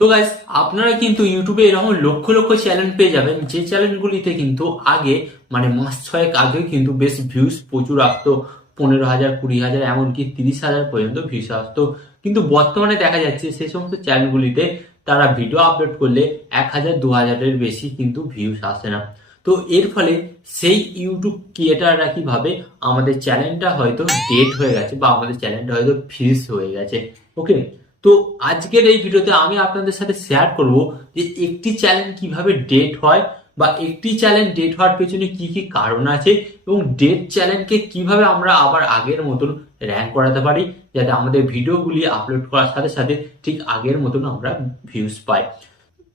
তো গাইস, আপনারা কিন্তু ইউটিউবে এরকম লক্ষ লক্ষ চ্যানেল পেয়ে যাবেন যে চ্যানেলগুলিতে কিন্তু আগে মানে মাস ছয়েক আগে কিন্তু বেশ ভিউজ প্রচুর আসতো। 15,000, 20,000, এমনকি 30,000 পর্যন্ত ভিউজ আসতো। কিন্তু বর্তমানে দেখা যাচ্ছে সেই সমস্ত চ্যানেলগুলিতে তারা ভিডিও আপলোড করলে 1,000, 2,000-এর বেশি কিন্তু ভিউজ আসে না। তো এর ফলে সেই ইউটিউব ক্রিয়েটাররা কি ভাবে, আমাদের চ্যানেলটা হয়তো ডেড হয়ে গেছে বা আমাদের চ্যানেলটা হয়তো ফ্রিজ হয়ে গেছে। ওকে, তো আজকের এই ভিডিওতে আমি আপনাদের সাথে শেয়ার করব যে একটি চ্যানেল কিভাবে ডেট হয় বা একটি চ্যানেল ডেট হওয়ার পেছনে কি কি কারণ আছে এবং ডেট চ্যানেলকে কিভাবে আমরা আবার আগের মতন র্যাঙ্ক করাতে পারি, যাতে আমাদের ভিডিওগুলি আপলোড করার সাথে সাথে ঠিক আগের মতন আমরা ভিউজ পাই।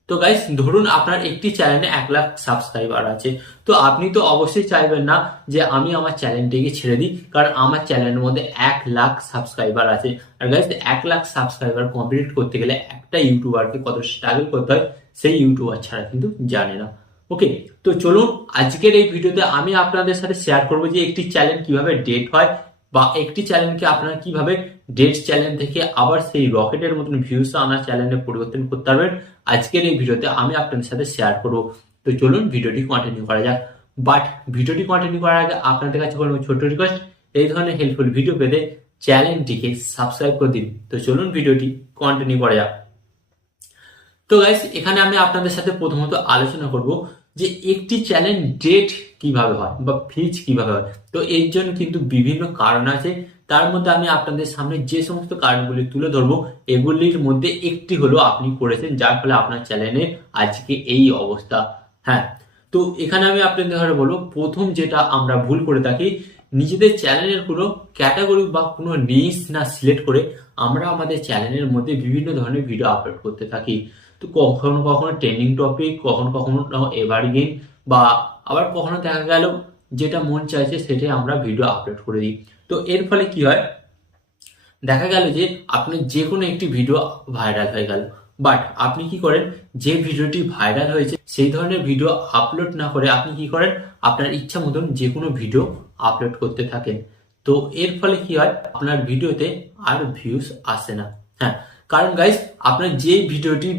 তো গাইস, ধরুন আপনার একটি চ্যানেলে 1,00,000 সাবস্ক্রাইবার আছে। তো আপনি তো অবশ্যই চাইবেন না যে আমি আমার চ্যানেলটিকে ছেড়ে দিই, কারণ আমার চ্যানেলের মধ্যে 1,00,000 সাবস্ক্রাইবার আছে। আর গাইস, 1,00,000 সাবস্ক্রাইবার কমপ্লিট করতে গেলে একটা ইউটিউবারকে কত স্ট্রাগল করতে হয় সেই ইউটিউবার ছাড়া কিন্তু জানে না। ওকে, তো চলুন আজকের এই ভিডিওতে আমি আপনাদের সাথে শেয়ার করবো যে একটি চ্যানেল কিভাবে ডেট হয় বা একটি চ্যানেলকে আপনারা কিভাবে ডেট চ্যানেল থেকে আবার সেই রকেটের মতন ভিউজ আনার চ্যানেলে পরিবর্তন করতে পারবেন। আজকের এই ভিডিওতে আমি আপনাদের সাথে শেয়ার করব। তো চলুন ভিডিওটি কন্টিনিউ করা যাক। বাট ভিডিওটি কন্টিনিউ করার আগে আপনাদের কাছে কোনো ছোট্ট রিকোয়েস্ট, এই ধরনের হেল্পফুল ভিডিও পেতে চ্যানেলটিকে সাবস্ক্রাইব করে দিন। তো চলুন ভিডিওটি কন্টিনিউ করা যাক। তো গাইস, এখানে আমি আপনাদের সাথে প্রথমত আলোচনা করব যে একটি চ্যানেল ডেট কিভাবে হয় বা ফ্রিজ কিভাবে হয়। তো এর জন্য কিন্তু বিভিন্ন কারণ আছে। তার মধ্যে আমি আপনাদের সামনে যে সমস্ত কারণগুলি তুলে ধরবো, এগুলির মধ্যে একটি হলো আপনি করেছেন, যার ফলে আপনার চ্যানেলে আজকে এই অবস্থা। হ্যাঁ, তো এখানে আমি আপনাদের ঘরে বলবো, প্রথম যেটা আমরা ভুল করে থাকি, নিজেদের চ্যানেলের কোনো ক্যাটাগরি বা কোনো নিশ না সিলেক্ট করে আমরা আমাদের চ্যানেলের মধ্যে বিভিন্ন ধরনের ভিডিও আপলোড করতে থাকি। তো কখনো কখনো ট্রেন্ডিং টপিক, কখনো কখনো এভারগ্রিন, বা আবার কখনো দেখা গেল যেটা মন চাইছে সেটাই আমরা ভিডিও আপলোড করে দিই। তো এর ফলে কি হয়, দেখা গেল যে আপনি যে কোনো একটি ভিডিও ভাইরাল হয়ে গেল, বাট আপনি কি করেন, যে ভিডিওটি ভাইরাল হয়েছে সেই ধরনের ভিডিও আপলোড না করে আপনি কি করেন, আপনার ইচ্ছা মতন যে কোনো ভিডিও আপলোড করতে থাকেন। তো এর ফলে কি হয়, আপনার ভিডিওতে আর ভিউজ আসে না। হ্যাঁ, কারণ গাইস, আপনার যে ভিডিওটি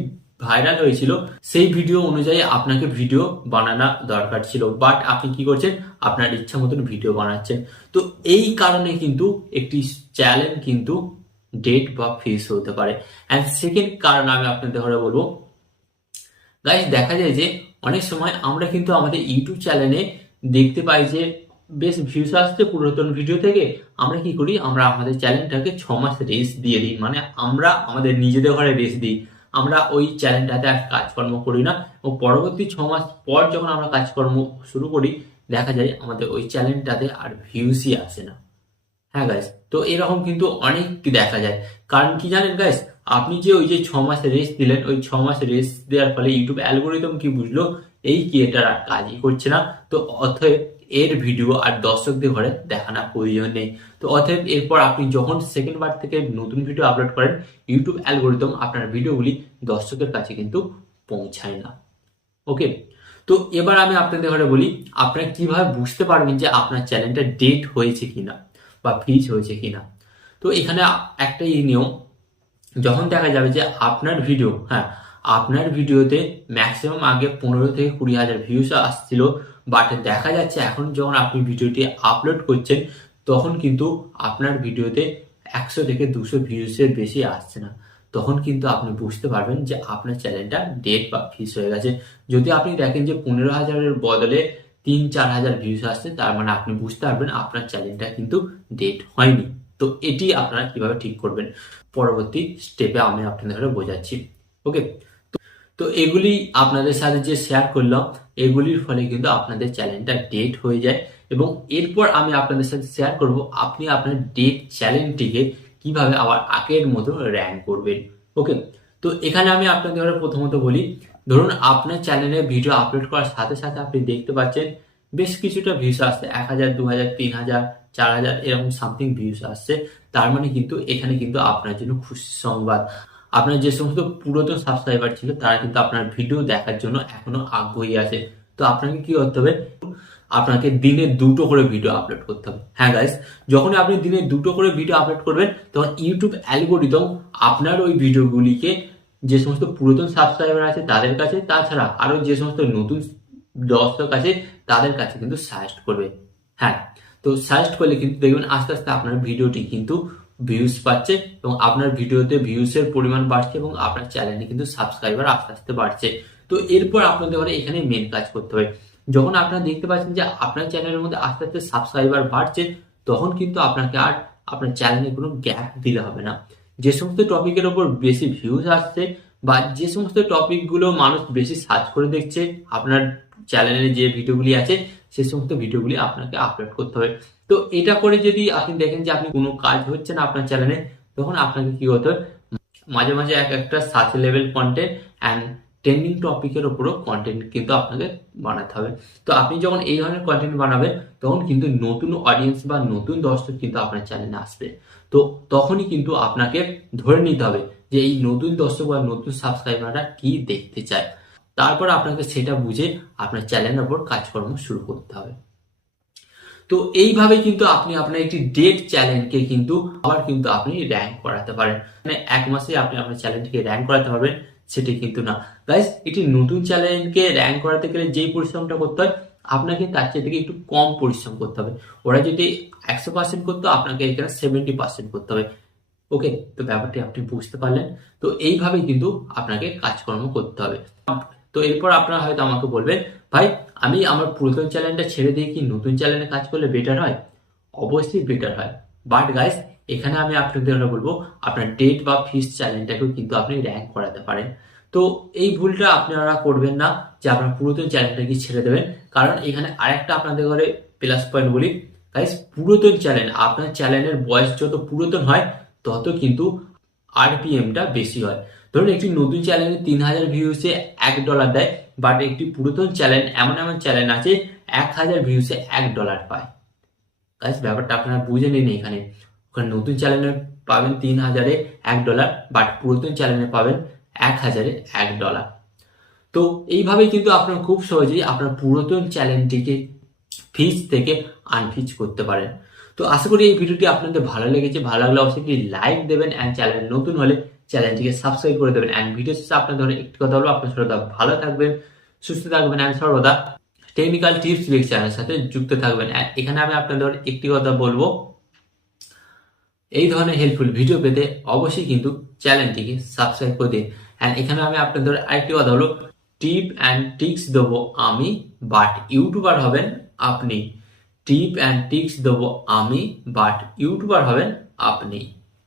ভাইরাল হয়েছিল সেই ভিডিও অনুযায়ী আপনাকে ভিডিও বানানো দরকার ছিল, বাট আপনি কি করছেন, আপনার ইচ্ছা মতন ভিডিও বানাচ্ছেন। তো এই কারণে কিন্তু একটি চ্যানেল কিন্তু ডেট বা ফ্রিজ হতে পারে। অ্যান্ড সেকেন্ড কারণ আমি আপনাদের ঘরে বলবো, গাইস, দেখা যায় যে অনেক সময় আমরা কিন্তু আমাদের ইউটিউব চ্যানেলে দেখতে পাই যে বেশ ভিউজ আসছে পুরাতন ভিডিও থেকে। আমরা কি করি, আমরা আমাদের চ্যানেলটাকে 6 মাস রেস্ট দিয়ে দিই, মানে আমরা আমাদের নিজেদের ঘরে রেস্ট দিই। আমরা ওই চ্যানেলটাতে আর কাজকর্ম করি না, এবং পরবর্তী 6 মাস পর যখন আমরা কাজকর্ম শুরু করি, দেখা যায় আমাদের ওই চ্যানেলটাতে আর ভিউজই আসে না। হ্যাঁ গাইস, তো এরকম কিন্তু অনেক দেখা যায়। কারণ কি জানেন গাইস, আপনি যে ওই যে 6 মাস রেস্ট দিলেন, ওই 6 মাস রেস্ট দেওয়ার ফলে ইউটিউব অ্যালগোরিদম কি বুঝলো, এই ক্রিয়েটার আর কাজই করছে না। তো অতএব এর ভিডিও আর দর্শকদের ঘরে দেখানোর প্রয়োজন নেই। তো অতএব এরপর আপনি যখন সেকেন্ড বার থেকে নতুন ভিডিও আপলোড করেন, ইউটিউব অ্যালগোরিদম আপনার ভিডিওগুলি দর্শকের কাছে কিন্তু পৌঁছায় না। ওকে, তো এবার আমি আপনাদের ঘরে বলি, আপনারা কিভাবে বুঝতে পারবেন যে আপনার চ্যানেলটা ডেট হয়েছে কিনা বা ফ্রিজ হয়েছে কিনা। তো এখানে একটাই নিয়ম, যখন দেখা যাবে যে আপনার ভিডিও, হ্যাঁ, আপনার ভিডিওতে ম্যাক্সিমাম আগে 15 থেকে 20 হাজার ভিউজ আসছিল, বাট দেখা যাচ্ছে এখন যখন আপনি ভিডিওটি আপলোড করছেন তখন কিন্তু আপনার ভিডিওতে 100 থেকে 200 ভিউজের বেশি আসছে না, তখন কিন্তু আপনি বুঝতে পারবেন যে আপনার চ্যানেলটা ডেড বা ফ্রিজ হয়ে গেছে। যদি আপনি দেখেন যে 15,000-এর বদলে 3-4 হাজার ভিউজ আসছে, তার মানে আপনি বুঝতে পারবেন আপনার চ্যানেলটা কিন্তু ডেট হয়নি। তো এটি আপনারা কিভাবে ঠিক করবেন পরবর্তী স্টেপে আমি আপনাদের বোঝাচ্ছি। ওকে, তো এগুলি আপনাদের সাথে যে শেয়ার করলাম, এগুলির ফলে কিন্তু আপনাদের চ্যানেলটা ডেট হয়ে যায়, এবং এরপর আমি আপনাদের সাথে শেয়ার করব আপনি আপনার ডেট চ্যানেলটিকে কিভাবে আবার আগের মতো র্যাঙ্ক করবেন। ওকে, তো এখানে আমি আপনাদের প্রথমত বলি, ধরুন আপনার চ্যানেলে ভিডিও আপলোড করার সাথে সাথে আপনি দেখতে পাচ্ছেন বেশ কিছুটা ভিউস আসছে, 1,000, 2,000, 3,000, 4,000 এরকম সামথিং ভিউস আসছে। তার মানে কিন্তু এখানে কিন্তু আপনার জন্য খুশি সংবাদ। আপনার যে সমস্ত পুরাতন সাবস্ক্রাইবার ছিল তারা কিন্তু আপনার ভিডিও দেখার জন্য এখনো আগ্রহী আছে। তো আপনাকে কি করতে হবে, আপনাকে দিনে 2টো করে ভিডিও আপলোড করতে হবে। হ্যাঁ গাইস, যখন আপনি দিনে 2টো করে ভিডিও আপলোড করবেন তখন ইউটিউব অ্যালগোরিদম আপনার ওই ভিডিওগুলিকে যে সমস্ত পুরাতন সাবস্ক্রাইবার আছে তাদের কাছে, তাছাড়া আরো যে সমস্ত নতুন দর্শক আছে তাদের কাছে কিন্তু সাজেস্ট করবে। হ্যাঁ, তো সাজেস্ট করলে কিন্তু দেখবেন আস্তে আস্তে আপনার ভিডিওটি কিন্তু ভিউজ পাচ্ছে এবং আপনার ভিডিওতে ভিউজের পরিমাণ বাড়ছে এবং আপনার চ্যানেলে কিন্তু সাবস্ক্রাইবার আস্তে আস্তে বাড়ছে। তো এরপর আপনাদের ঘরে এখানে মেন কাজ করতে হবে। যখন আপনারা দেখতে পাচ্ছেন যে আপনার চ্যানেলের মধ্যে আস্তে আস্তে সাবস্ক্রাইবার বাড়ছে, তখন কিন্তু আপনাকে আর আপনার চ্যানেলে কোনো গ্যাপ দিলে হবে না। যে সমস্ত টপিকের ওপর বেশি ভিউজ আসছে বা যে সমস্ত টপিকগুলো মানুষ বেশি সার্চ করে দেখছে, আপনার চ্যানেলে যে ভিডিওগুলি আছে সেই সমস্ত ভিডিওগুলি আপনাকে আপলোড করতে হবে। তো এটা করে যদি আপনি দেখেন যে আপনি কোনো কাজ হচ্ছে না আপনার চ্যানেলে, তখন আপনাকে কি করতে হবে, মাঝে মাঝে একটা search level content and trending টপিকের উপরও কন্টেন্ট কিন্তু আপনাকে বানাতে হবে। তো আপনি যখন এই ধরনের কন্টেন্ট বানাবেন, তখন কিন্তু নতুন অডিয়েন্স বা নতুন দর্শক কিন্তু আপনার চ্যানেলে আসবে। তো তখনই কিন্তু আপনাকে ধরে নিতে হবে যে এই নতুন দর্শক বা নতুন সাবস্ক্রাইবাররা কি দেখতে চায়। তারপর আপনাকে সেটা বুঝে আপনার চ্যানেলের উপর কাজকর্ম শুরু করতে হবে। তো এইভাবে কিন্তু আপনি আপনার একটি ডেড চ্যানেলকে কিন্তু আবার কিন্তু আপনি র্যাঙ্ক করাতে পারেন। মানে এক মাসে আপনি আপনার চ্যানেলটিকে র্যাঙ্ক করাতে পারবেন সেটি কিন্তু না। গাইস, একটি নতুন চ্যানেলকে র্যাঙ্ক করাতে গেলে যেই পরিশ্রমটা করতে হয়, আপনাকে তার চেয়ে থেকে একটু কম পরিশ্রম করতে হবে। ওরা যদি 100% করতো, আপনাকে এখানে 70% করতে হবে। ওকে, তো ব্যাপারটি আপনি বুঝতে পারলেন। তো এইভাবেই কিন্তু আপনাকে কাজকর্ম করতে হবে। তো এরপর আপনারা হয়তো আমাকে বলবেন, ভাই আমি আমার পুরাতন চ্যানেলটা ছেড়ে দিয়ে কি নতুন চ্যানেলে কাজ করলে বেটার হয়? অবশ্যই বেটার হয়, বাট গাইস এখানে আমি আপনাদের বলবো আপনার ডেট বা ফিস চ্যানেলটাকেও কিন্তু আপনি র্যাঙ্ক করাতে পারেন। তো এই ভুলটা আপনারা করবেন না যে আপনার পুরাতন চ্যানেলটাকে ছেড়ে দেবেন, কারণ এখানে আরেকটা আপনাদের ঘরে প্লাস পয়েন্ট বলি গাইস, পুরাতন চ্যানেল, আপনার চ্যানেলের বয়স যত পুরাতন হয় তত কিন্তু আরপিএমটা বেশি হয়। ধরুন একটি নতুন চ্যানেলে 3000 ভিউসে $1 দেয়, বাট একটি পুরাতন চ্যানেল, এমন এমন চ্যানেল আছে 1000 ভিউসে $1 পায়। গাইস ব্যাপারটা আপনারা বুঝে নিন। এখানে ওখানে নতুন চ্যানেলে পাবেন 3000-এ $1, বাট পুরাতন চ্যানেলে পাবেন 1000-এ $1। তো এইভাবে কিন্তু আপনারা খুব সহজেই আপনার পুরাতন চ্যানেলটিকে ফিজ থেকে আনফিজ করতে পারেন। তো আশা করি এই ভিডিওটি আপনাদের ভালো লেগেছে। ভালো লাগলে অবশ্যই লাইক দেবেন অ্যান্ড চ্যানেল নতুন হলে চ্যানেলটিকে সাবস্ক্রাইব করে দেবেন। অ্যান্ড ভিডিও শেষে আপনাদের ধরে একটি কথা হলো, আপনার সর্বদা ভালো থাকবেন, সুস্থ থাকবেন অ্যান্ড সর্বদা টেকনিক্যাল টিপস লেকচারের সাথে যুক্ত থাকবেন। এখানে আমি আপনাদের একটি কথা বলবো, এই ধরনের হেল্পফুল ভিডিও পেতে অবশ্যই কিন্তু চ্যানেলটিকে সাবস্ক্রাইব করে দিন। অ্যান্ড এখানে আমি আপনাদের আরেকটি কথা হলো, টিপ অ্যান্ড টিক্স দেবো আমি, বাট ইউটিউবার হবেন আপনি। টিপ অ্যান্ড টিক্স দেবো আমি, বাট ইউটিউবার হবেন আপনি।